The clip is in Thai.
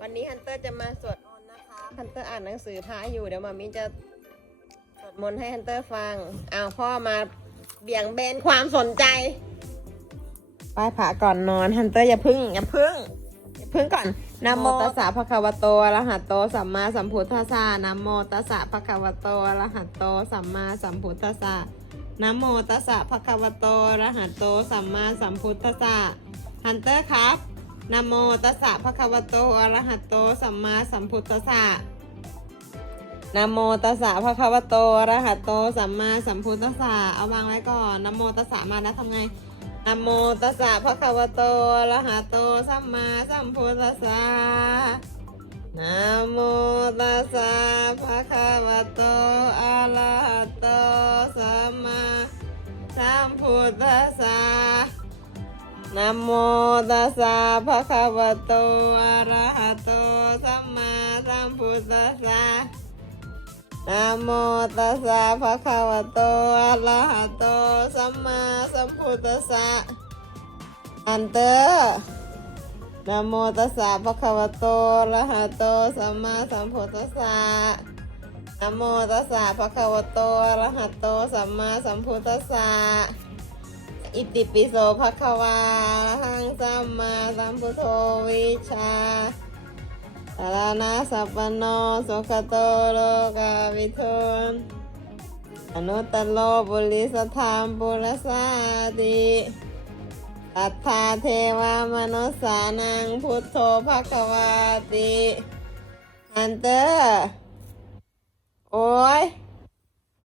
วันนี้ฮันเตอร์จะมาสวดมนต์นะคะฮันเตอร์อ่านหนังสือพระอยู่เดี๋ยวมามิจะสวดมนต์ให้ฮันเตอร์ฟังอ้าวพ่อมาเบี่ยงเบนความสนใจไหว้พระก่อนนอนฮันเตอร์อย่าพึ่งอย่าพึ่งอย่าพึ่งก่อนนะโมตัสสะภะคะวะโตอะระหะโตสัมมาสัมพุทธัสสะนะโมตัสสะภะคะวะโตอะระหะโตสัมมาสัมพุทธัสสะนะโมตัสสะภะคะวะโตอะระหะโตสัมมาสัมพุทธัสสะฮันเตอร์ครับ นะโมตัสสะภะคะวะโตอะระหะโตสัมมาสัมพุทธัสสะนะโมตัสสะภะคะวะโตอะระหะโตสัมมาสัมพุทธัสสะเอาวางไว้ก่อนนะโมตัสสะมาแล้วทำไงนะโมตัสสะภะคะวะโตอะระหะโตสัมมาสัมพุทธัสสะนะโมตัสสะภะคะวะโตอะระหะโตสัมมาสัมพุทธัสสะ นะโมตัสสะภะคะวะโตอะระหะโตสัมมาสัมพุทธัสสะนะโมตัสสะภะคะวะโตอะระหะโตสัมมาสัมพุทธัสสะอันเตอร์นะโมตัสสะภะคะวะโตอะระหะโตสัมมาสัมพุทธัสสะนะโมตัสสะภะคะวะโตอะระหะโตสัมมาสัมพุทธัสสะ อิติปิโสภะคะวาหังสัมมาสัมพุทโธวิชาสารนาสัพพโนสุขโตโลกาวิทุนอนุตตโลบุริสธรรมปุรสาติตัทธาเทวามนุสสานังพุทโธภะคะวาติ อันเตอร์ โอ้ย